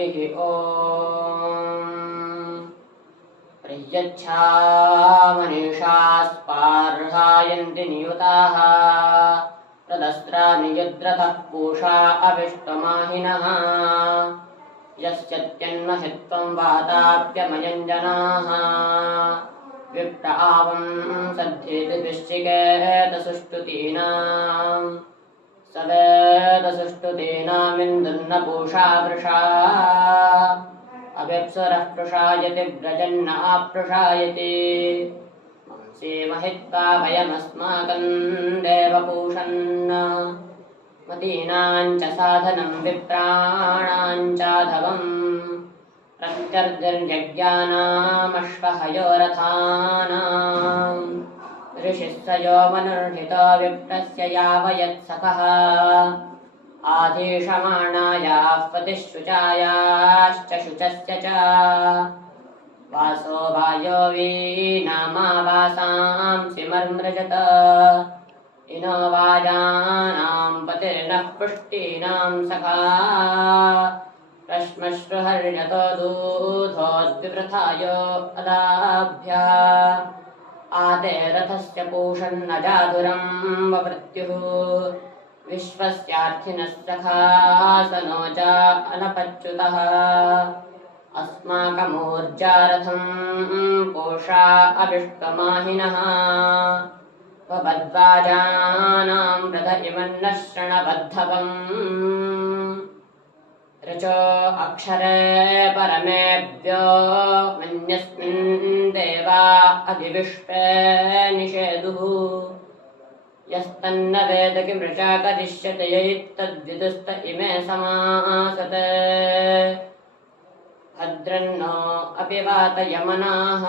हरिः ॐ प्रयच्छा मनीषा स्पार्हायन्ति नियुताः तदस्रा नियुद्रतः पूषा अविष्टमाहिनः यस्यत्यन्महित्वं वाताप्यमयञ्जनाः विप्र आवं सद्धेति वृश्चिकेत सुष्टुतीनाम् सवेदसुष्टुतीनामिन्दुन्न पूषा वृषा अव्यप्सुरः पृषायति व्रजन्न आपृषायति सेमहित्वा वयमस्माकं देवपूषन् मतीनाञ्च साधनं विप्राणाञ्चाधवम् प्रत्यर्जन्यज्ञानामश्वहयोरथानाम् ऋषिः स यो मनुर्हितो विप्रस्य यावयत्सखः आधीषमाणायाः पतिःशुचायाश्च शुचस्य च वासो वायो वीनामावासांसि मर्मृजत इनो वाजानां पतिर्नः पुष्टीनां सखा रश्मश्रुहर्यतो दूधोद्विवृथायो अदाभ्यः आते रथस्य पूषन्न जाधुरं ववृत्युः विश्वस्यार्थिनः सखा सनोजा अनपच्युतः अस्माकमूर्जारथं पूषा अविष्टमाहिनः वबद्वाजानां रथ इमन्नः शृणबद्धवम् ऋचो अक्षरे परमेभ्यो मन्यस्मिन् देवा अधिविष्टे निषेदुः यस्तन्न वेद किमृषा करिष्यते यैतद्विदुस्त इमे समासते भद्रन्नो अपि वातयमनाः।